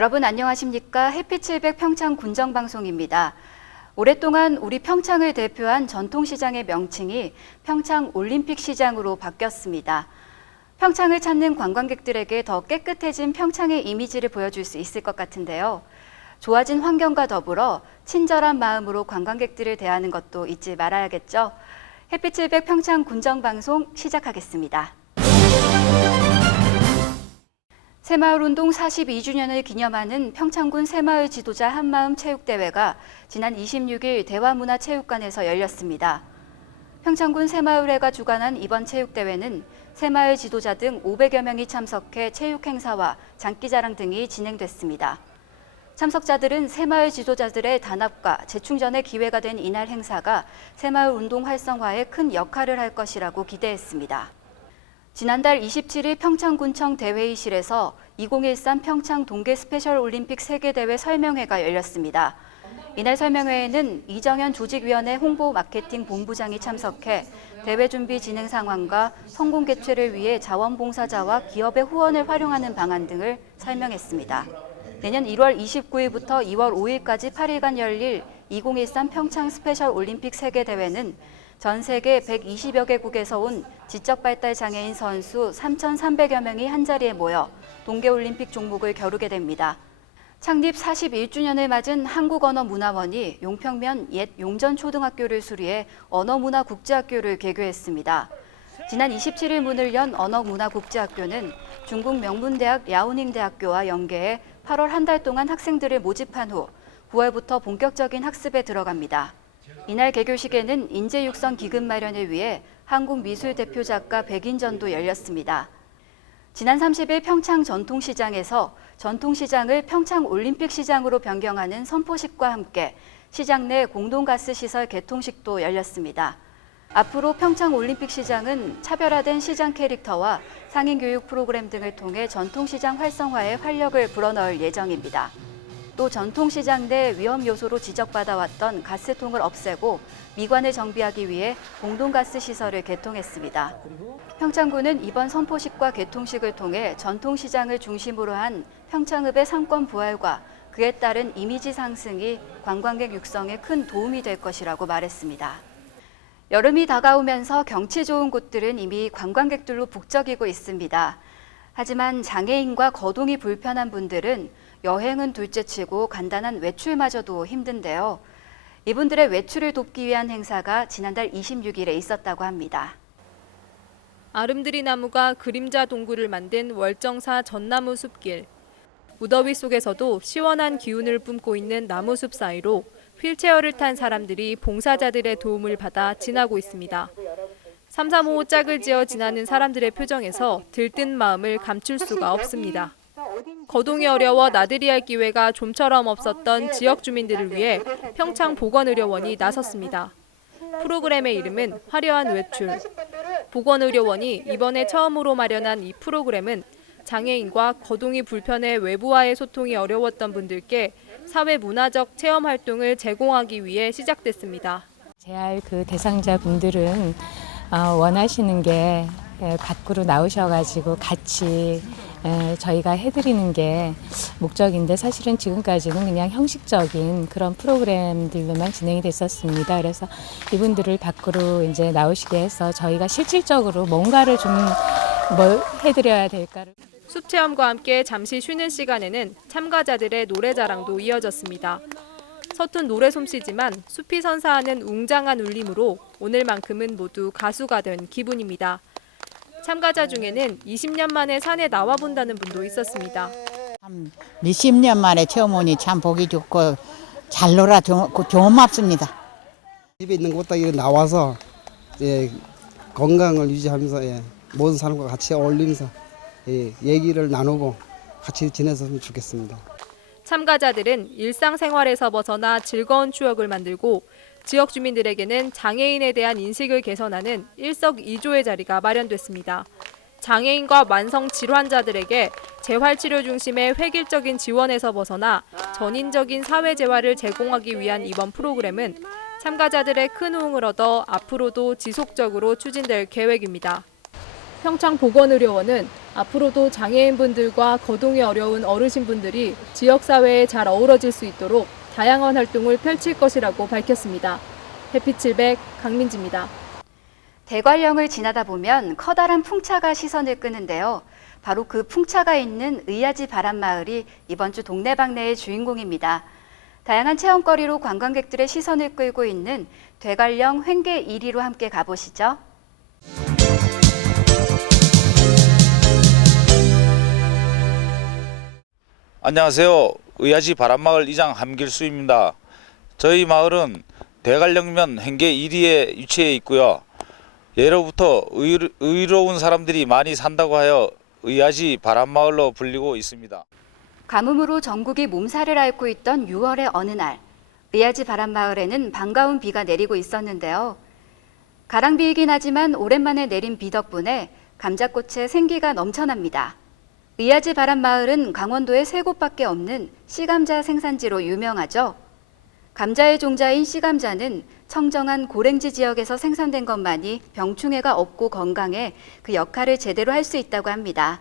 여러분 안녕하십니까? 햇빛700 평창 군정방송입니다. 오랫동안 우리 평창을 대표한 전통시장의 명칭이 평창 올림픽시장으로 바뀌었습니다. 평창을 찾는 관광객들에게 더 깨끗해진 평창의 이미지를 보여줄 수 있을 것 같은데요. 좋아진 환경과 더불어 친절한 마음으로 관광객들을 대하는 것도 잊지 말아야겠죠. 햇빛700 평창 군정방송 시작하겠습니다. 새마을운동 42주년을 기념하는 평창군 새마을 지도자 한마음 체육대회가 지난 26일 대화문화체육관에서 열렸습니다. 평창군 새마을회가 주관한 이번 체육대회는 새마을 지도자 등 500여 명이 참석해 체육행사와 장기자랑 등이 진행됐습니다. 참석자들은 새마을 지도자들의 단합과 재충전의 기회가 된 이날 행사가 새마을 운동 활성화에 큰 역할을 할 것이라고 기대했습니다. 지난달 27일 평창군청 대회의실에서 2013 평창 동계 스페셜 올림픽 세계대회 설명회가 열렸습니다. 이날 설명회에는 이정현 조직위원회 홍보 마케팅 본부장이 참석해 대회 준비 진행 상황과 성공 개최를 위해 자원봉사자와 기업의 후원을 활용하는 방안 등을 설명했습니다. 내년 1월 29일부터 2월 5일까지 8일간 열릴 2013 평창 스페셜 올림픽 세계대회는 전 세계 120여 개국에서 온 지적발달 장애인 선수 3,300여 명이 한자리에 모여 동계올림픽 종목을 겨루게 됩니다. 창립 41주년을 맞은 한국언어문화원이 용평면 옛 용전초등학교를 수리해 언어문화국제학교를 개교했습니다. 지난 27일 문을 연 언어문화국제학교는 중국 명문대학 랴오닝대학교와 연계해 8월 한 달 동안 학생들을 모집한 후 9월부터 본격적인 학습에 들어갑니다. 이날 개교식에는 인재 육성 기금 마련을 위해 한국 미술 대표 작가 백인전도 열렸습니다. 지난 30일 평창 전통시장에서 전통시장을 평창 올림픽시장으로 변경하는 선포식과 함께 시장 내 공동가스시설 개통식도 열렸습니다. 앞으로 평창 올림픽시장은 차별화된 시장 캐릭터와 상인교육 프로그램 등을 통해 전통시장 활성화에 활력을 불어넣을 예정입니다. 또 전통시장 내 위험 요소로 지적받아왔던 가스통을 없애고 미관을 정비하기 위해 공동가스 시설을 개통했습니다. 평창군은 이번 선포식과 개통식을 통해 전통시장을 중심으로 한 평창읍의 상권 부활과 그에 따른 이미지 상승이 관광객 육성에 큰 도움이 될 것이라고 말했습니다. 여름이 다가오면서 경치 좋은 곳들은 이미 관광객들로 북적이고 있습니다. 하지만 장애인과 거동이 불편한 분들은 여행은 둘째치고 간단한 외출마저도 힘든데요. 이분들의 외출을 돕기 위한 행사가 지난달 26일에 있었다고 합니다. 아름드리 나무가 그림자 동굴을 만든 월정사 전나무 숲길. 무더위 속에서도 시원한 기운을 뿜고 있는 나무숲 사이로 휠체어를 탄 사람들이 봉사자들의 도움을 받아 지나고 있습니다. 335 짝을 지어 지나는 사람들의 표정에서 들뜬 마음을 감출 수가 없습니다. 거동이 어려워 나들이 할 기회가 좀처럼 없었던 지역 주민들을 위해 평창보건의료원이 나섰습니다. 프로그램의 이름은 화려한 외출. 보건의료원이 이번에 처음으로 마련한 이 프로그램은 장애인과 거동이 불편해 외부와의 소통이 어려웠던 분들께 사회문화적 체험 활동을 제공하기 위해 시작됐습니다. 재활 대상자분들은 원하시는 게 밖으로 나오셔가지고 같이 저희가 해드리는 게 목적인데 사실은 지금까지는 그냥 형식적인 그런 프로그램들로만 진행이 됐었습니다. 그래서 이분들을 밖으로 이제 나오시게 해서 저희가 실질적으로 뭔가를 좀 뭘 해드려야 될까를. 숲 체험과 함께 잠시 쉬는 시간에는 참가자들의 노래 자랑도 이어졌습니다. 서툰 노래 솜씨지만 숲이 선사하는 웅장한 울림으로 오늘만큼은 모두 가수가 된 기분입니다. 참가자 중에는 20년 만에 산에 나와본다는 분도 있었습니다. 몇십 년 만에 처음 오니 참 보기 좋고 잘 놀아 고맙습니다. 집에 있는 곳다 나와서 건강을 유지하면서 모든 사람과 같이 어울리면서 얘기를 나누고 같이 지냈으면 좋겠습니다. 참가자들은 일상생활에서 벗어나 즐거운 추억을 만들고 지역 주민들에게는 장애인에 대한 인식을 개선하는 일석이조의 자리가 마련됐습니다. 장애인과 만성 질환자들에게 재활치료 중심의 획일적인 지원에서 벗어나 전인적인 사회재활을 제공하기 위한 이번 프로그램은 참가자들의 큰 호응을 얻어 앞으로도 지속적으로 추진될 계획입니다. 평창보건의료원은 앞으로도 장애인분들과 거동이 어려운 어르신분들이 지역사회에 잘 어우러질 수 있도록 다양한 활동을 펼칠 것이라고 밝혔습니다. 해피700 강민지입니다. 대관령을 지나다 보면 커다란 풍차가 시선을 끄는데요. 바로 그 풍차가 있는 의야지 바람마을이 이번 주 동네방네의 주인공입니다. 다양한 체험거리로 관광객들의 시선을 끌고 있는 대관령 횡계 1위로 함께 가보시죠. 안녕하세요. 의야지 바람마을 이장 함길수입니다. 저희 마을은 대관령면 횡계 1위에 위치해 있고요. 예로부터 의로운 사람들이 많이 산다고 하여 의야지 바람마을로 불리고 있습니다. 가뭄으로 전국이 몸살을 앓고 있던 6월의 어느 날, 의야지 바람마을에는 반가운 비가 내리고 있었는데요. 가랑비이긴 하지만 오랜만에 내린 비 덕분에 감자꽃에 생기가 넘쳐납니다. 의야지 바람마을은 강원도에 3곳밖에 없는 씨감자 생산지로 유명하죠. 감자의 종자인 씨감자는 청정한 고랭지 지역에서 생산된 것만이 병충해가 없고 건강해 그 역할을 제대로 할 수 있다고 합니다.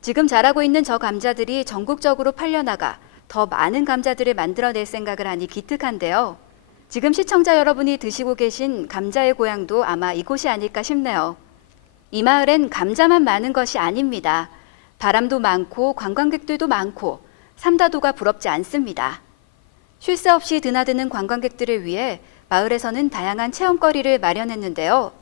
지금 자라고 있는 저 감자들이 전국적으로 팔려나가 더 많은 감자들을 만들어낼 생각을 하니 기특한데요. 지금 시청자 여러분이 드시고 계신 감자의 고향도 아마 이곳이 아닐까 싶네요. 이 마을엔 감자만 많은 것이 아닙니다. 바람도 많고 관광객들도 많고 삼다도가 부럽지 않습니다. 쉴 새 없이 드나드는 관광객들을 위해 마을에서는 다양한 체험거리를 마련했는데요.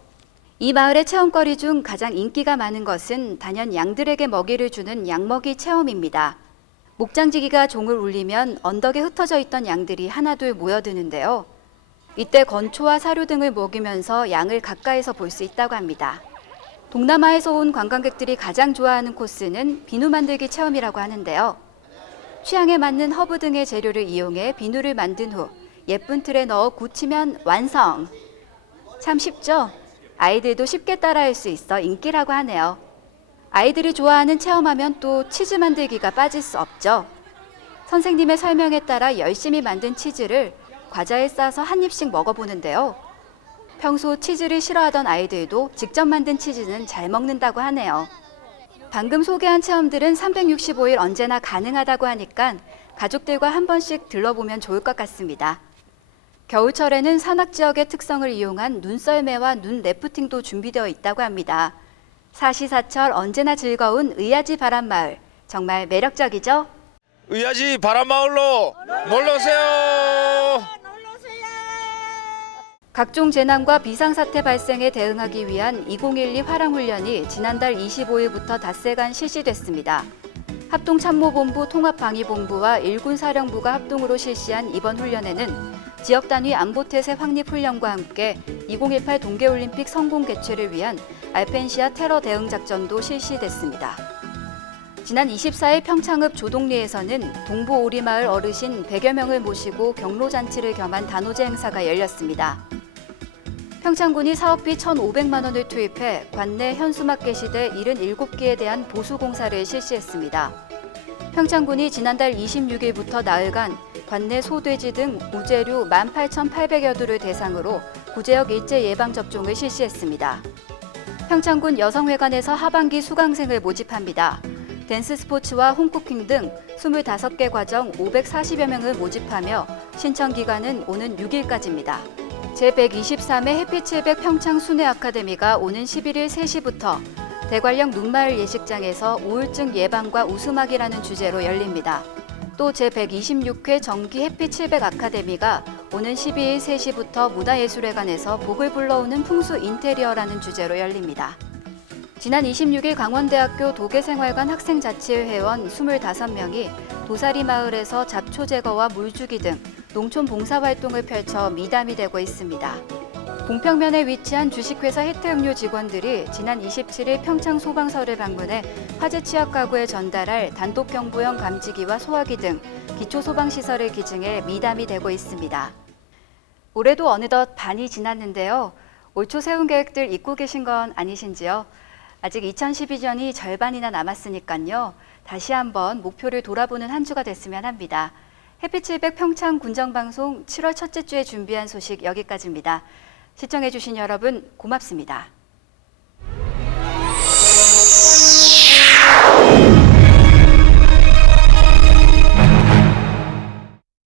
이 마을의 체험거리 중 가장 인기가 많은 것은 단연 양들에게 먹이를 주는 양먹이 체험입니다. 목장지기가 종을 울리면 언덕에 흩어져 있던 양들이 하나둘 모여드는데요. 이때 건초와 사료 등을 먹이면서 양을 가까이서 볼 수 있다고 합니다. 동남아에서 온 관광객들이 가장 좋아하는 코스는 비누 만들기 체험이라고 하는데요. 취향에 맞는 허브 등의 재료를 이용해 비누를 만든 후 예쁜 틀에 넣어 굳히면 완성! 참 쉽죠? 아이들도 쉽게 따라할 수 있어 인기라고 하네요. 아이들이 좋아하는 체험하면 또 치즈 만들기가 빠질 수 없죠. 선생님의 설명에 따라 열심히 만든 치즈를 과자에 싸서 한 입씩 먹어보는데요. 평소 치즈를 싫어하던 아이들도 직접 만든 치즈는 잘 먹는다고 하네요. 방금 소개한 체험들은 365일 언제나 가능하다고 하니까 가족들과 한 번씩 들러보면 좋을 것 같습니다. 겨울철에는 산악 지역의 특성을 이용한 눈썰매와 눈 래프팅도 준비되어 있다고 합니다. 사시사철 언제나 즐거운 의야지 바람마을, 정말 매력적이죠? 의야지 바람마을로 놀러오세요. 각종 재난과 비상사태 발생에 대응하기 위한 2012 화랑훈련이 지난달 25일부터 닷새간 실시됐습니다. 합동참모본부 통합방위본부와 일군사령부가 합동으로 실시한 이번 훈련에는 지역단위 안보태세 확립훈련과 함께 2018 동계올림픽 성공 개최를 위한 알펜시아 테러 대응 작전도 실시됐습니다. 지난 24일 평창읍 조동리에서는 동부 오리마을 어르신 100여 명을 모시고 경로잔치를 겸한 단오제 행사가 열렸습니다. 평창군이 사업비 1,500만 원을 투입해 관내 현수막 게시대 77기에 대한 보수공사를 실시했습니다. 평창군이 지난달 26일부터 나흘간 관내 소돼지 등 우제류 18,800여 두를 대상으로 구제역 일제 예방접종을 실시했습니다. 평창군 여성회관에서 하반기 수강생을 모집합니다. 댄스 스포츠와 홈쿠킹 등 25개 과정 540여 명을 모집하며 신청 기간은 오는 6일까지입니다. 제123회 해피700 평창 순회 아카데미가 오는 11일 3시부터 대관령 눈마을 예식장에서 우울증 예방과 웃음하기라는 주제로 열립니다. 또 제126회 정기 해피700 아카데미가 오는 12일 3시부터 문화예술회관에서 복을 불러오는 풍수 인테리어라는 주제로 열립니다. 지난 26일 강원대학교 도계생활관 학생자치회 회원 25명이 도사리 마을에서 잡초 제거와 물주기 등 농촌 봉사활동을 펼쳐 미담이 되고 있습니다. 봉평면에 위치한 주식회사 혜태음료 직원들이 지난 27일 평창 소방서를 방문해 화재 취약 가구에 전달할 단독 경보용 감지기와 소화기 등 기초 소방시설을 기증해 미담이 되고 있습니다. 올해도 어느덧 반이 지났는데요. 올 초 세운 계획들 잊고 계신 건 아니신지요? 아직 2012년이 절반이나 남았으니까요. 다시 한번 목표를 돌아보는 한 주가 됐으면 합니다. 해피700 평창 군정방송 7월 첫째 주에 준비한 소식 여기까지입니다. 시청해주신 여러분 고맙습니다.